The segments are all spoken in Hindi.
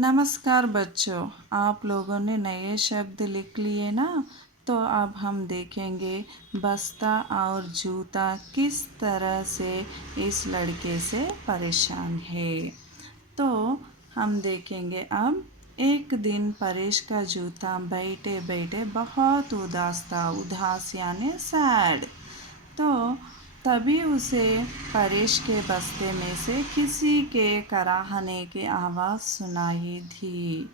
नमस्कार बच्चों, आप लोगों ने नए शब्द लिख लिए ना। तो अब हम देखेंगे बस्ता और जूता किस तरह से इस लड़के से परेशान है। तो हम देखेंगे अब। एक दिन परेश का जूता बैठे बैठे बहुत उदास था। उदास यानी सैड। तो तभी उसे परेश के बस्ते में से किसी के कराहने की आवाज़ सुनाई दी।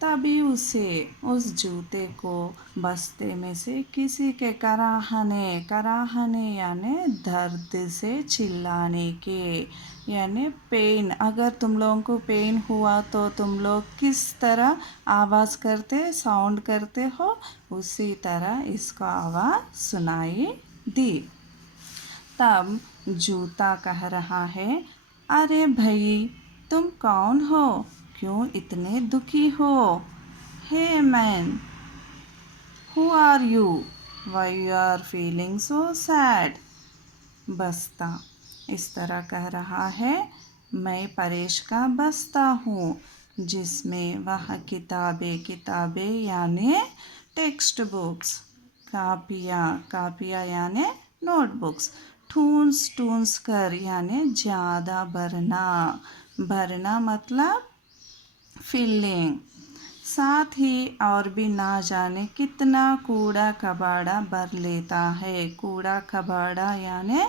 तभी उसे उस जूते को बस्ते में से किसी के कराहने कराहने यानी दर्द से चिल्लाने के यानी पेन। अगर तुम लोगों को पेन हुआ तो तुम लोग किस तरह आवाज़ करते साउंड करते हो, उसी तरह इसको आवाज़ सुनाई दी। तब जूता कह रहा है, अरे भाई तुम कौन हो, क्यों इतने दुखी हो? Hey man, who are you, why you are feeling so sad? बस्ता इस तरह कह रहा है, मैं परेश का बस्ता हूँ जिसमें वह किताबें यानी टेक्स्ट बुक्स, कापियाँ यानी नोटबुक्स, टून्स कर यानी ज़्यादा भरना मतलब फिलिंग, साथ ही और भी ना जाने कितना कूड़ा कबाड़ा भर लेता है। कूड़ा कबाड़ा यानी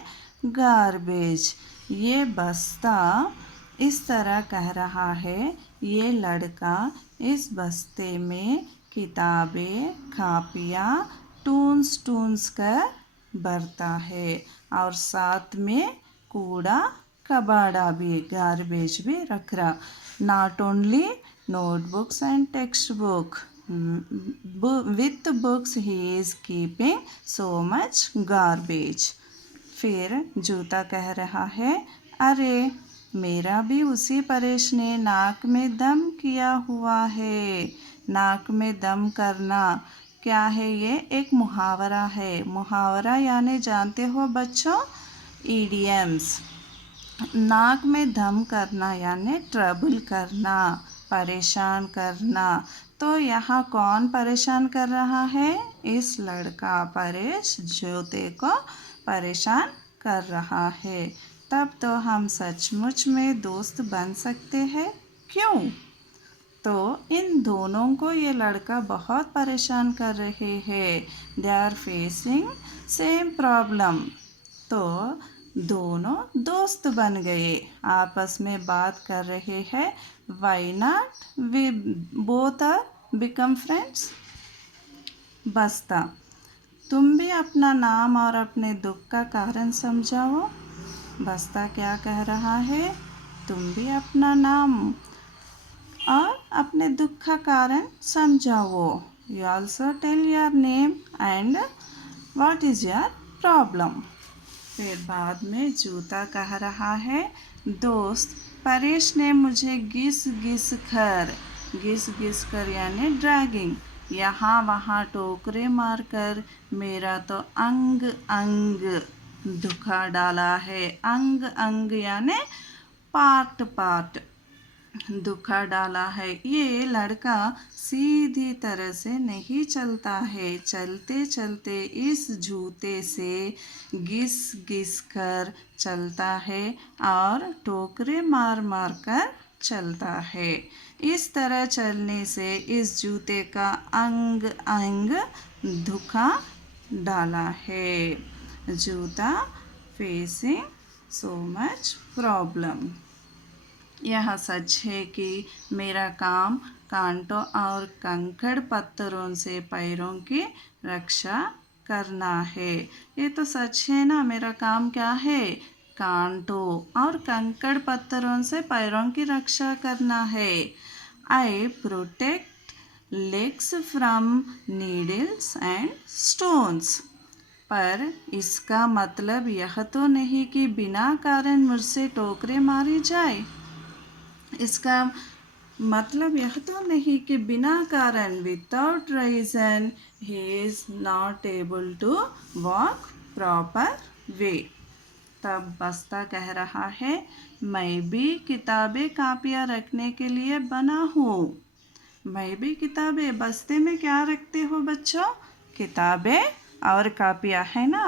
गार्बेज। ये बस्ता इस तरह कह रहा है, ये लड़का इस बस्ते में किताबें कापियाँ टून्स कर भरता है और साथ में कूड़ा कबाड़ा भी गार्बेज भी रख रहा। Not only notebooks and textbook, with books he is keeping so much garbage. फिर जूता कह रहा है, अरे मेरा भी उसी परेश ने नाक में दम किया हुआ है। नाक में दम करना क्या है? ये एक मुहावरा है। मुहावरा यानी जानते हो बच्चों, ईडियम्स। नाक में दम करना यानी ट्रबल करना, परेशान करना। तो यहाँ कौन परेशान कर रहा है? इस लड़का परेश जूते को परेशान कर रहा है। तब तो हम सचमुच में दोस्त बन सकते हैं, क्यों? तो इन दोनों को ये लड़का बहुत परेशान कर रहे हैं। They are facing same problem. तो दोनों दोस्त बन गए, आपस में बात कर रहे हैं। Why not we both are become friends? बस्ता, तुम भी अपना नाम और अपने दुख का कारण समझाओ। बस्ता क्या कह रहा है? तुम भी अपना नाम और अपने दुख का कारण समझाओ। You also tell your name and what is your problem. फिर बाद में जूता कह रहा है, दोस्त परेश ने मुझे घिस घिस कर यानी ड्रैगिंग, यहाँ वहाँ टोकरे मारकर मेरा तो अंग अंग दुखा डाला है। अंग अंग यानी पार्ट दुखा डाला है। ये लड़का सीधी तरह से नहीं चलता है। चलते चलते इस जूते से घिस कर चलता है और टोकरे मार कर चलता है। इस तरह चलने से इस जूते का अंग अंग दुखा डाला है। जूता फेसिंग सो मच प्रॉब्लम। यह सच है कि मेरा काम कांटों और कंकड़ पत्थरों से पैरों की रक्षा करना है। ये तो सच है ना, मेरा काम क्या है? कांटों और कंकड़ पत्थरों से पैरों की रक्षा करना है। I protect legs from needles and stones. पर इसका मतलब यह तो नहीं कि बिना कारण मुझसे टोकरे मारी जाए। इसका मतलब यह तो नहीं कि बिना कारण without reason he is not able to walk proper way. तब बस्ता कह रहा है, मैं भी किताबें कापियाँ रखने के लिए बना हूँ। मैं भी किताबें, बस्ते में क्या रखते हो बच्चों? किताबें और कापियाँ, है ना?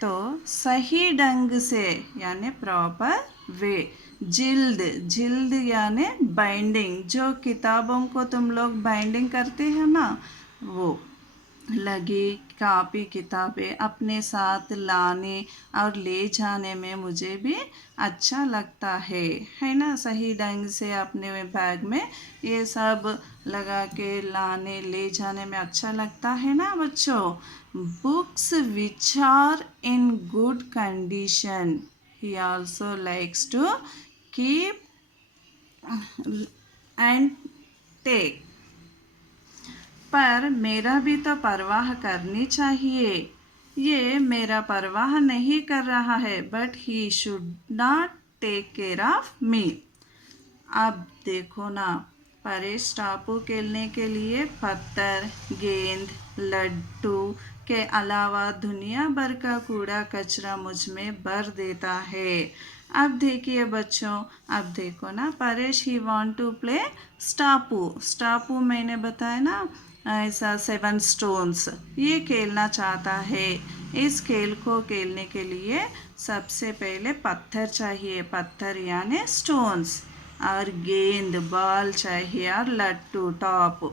तो सही ढंग से यानी प्रॉपर वे। जिल्द, जिल्द यानी बाइंडिंग, जो किताबों को तुम लोग बाइंडिंग करते हैं ना, वो लगी कापी किताबें अपने साथ लाने और ले जाने में मुझे भी अच्छा लगता है ना? सही ढंग से अपने बैग में ये सब लगा के लाने ले जाने में अच्छा लगता है ना बच्चों? Books which are in good condition he also likes to keep and take. पर मेरा भी तो परवाह करनी चाहिए। ये मेरा परवाह नहीं कर रहा है, but he should not take care of me. अब देखो ना, परेश टापू खेलने के लिए पत्थर, गेंद, लड्डू के अलावा दुनिया भर का कूड़ा कचरा मुझ में भर देता है। अब देखिए बच्चों, अब देखो ना, Paresh he want to play stapu. स्टापू मैंने बताया ना, ऐसा 7 स्टोन्स, ये खेलना चाहता है। इस खेल को खेलने के लिए सबसे पहले पत्थर चाहिए, पत्थर यानी स्टोन्स, और गेंद बॉल चाहिए, और लट्टू टॉप,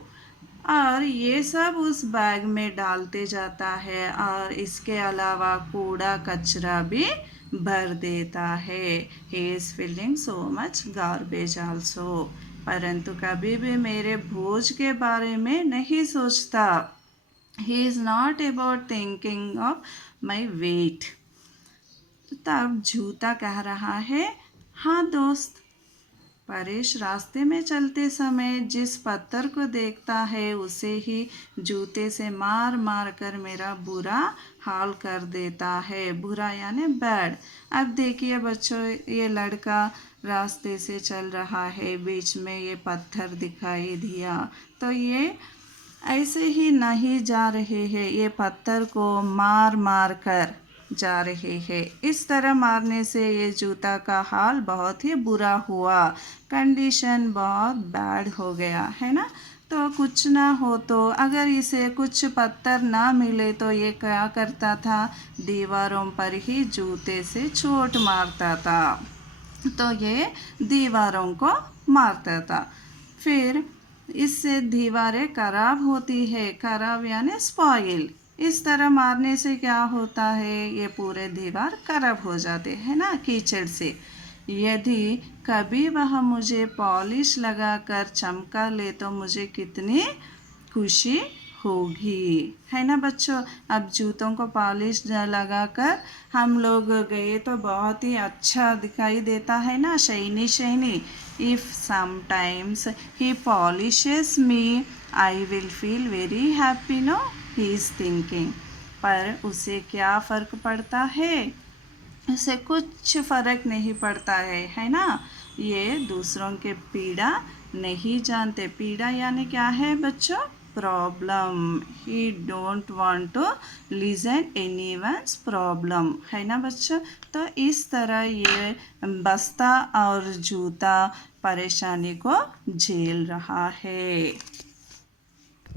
और ये सब उस बैग में डालते जाता है, और इसके अलावा कूड़ा कचरा भी भर देता है। He is feeling so much garbage also. परंतु कभी भी मेरे बोझ के बारे में नहीं सोचता। ही is not about thinking of my weight. तब जूता कह रहा है, हाँ दोस्त। परेश रास्ते में चलते समय जिस पत्थर को देखता है उसे ही जूते से मार मार कर मेरा बुरा हाल कर देता है। बुरा यानी बैड। अब देखिए बच्चों, ये लड़का रास्ते से चल रहा है, बीच में ये पत्थर दिखाई दिया, तो ये ऐसे ही नहीं जा रहे हैं, ये पत्थर को मार मार कर जा रहे हैं। इस तरह मारने से ये जूता का हाल बहुत ही बुरा हुआ, कंडीशन बहुत बैड हो गया, है ना? तो कुछ ना हो तो अगर इसे कुछ पत्थर ना मिले तो ये क्या करता था? दीवारों पर ही जूते से चोट मारता था, तो ये दीवारों को मारता था। फिर इससे दीवारें खराब होती है, खराब यानी स्पॉइल। इस तरह मारने से क्या होता है? ये पूरे दीवार खराब हो जाते हैं ना, कीचड़ से। यदि कभी वह मुझे पॉलिश लगाकर चमका ले तो मुझे कितनी खुशी होगी, है ना बच्चों? अब जूतों को पॉलिश लगाकर हम लोग गए तो बहुत ही अच्छा दिखाई देता है ना, shiny shiny. If sometimes he polishes me I will feel very happy, no, he is thinking. पर उसे क्या फ़र्क पड़ता है? उसे कुछ फ़र्क नहीं पड़ता है ना? ये दूसरों के पीड़ा नहीं जानते। पीड़ा यानी क्या है बच्चों? Problem. He don't want to listen anyone's problem, है ना बच्चों? तो इस तरह ये बस्ता और जूता परेशानी को झेल रहा है।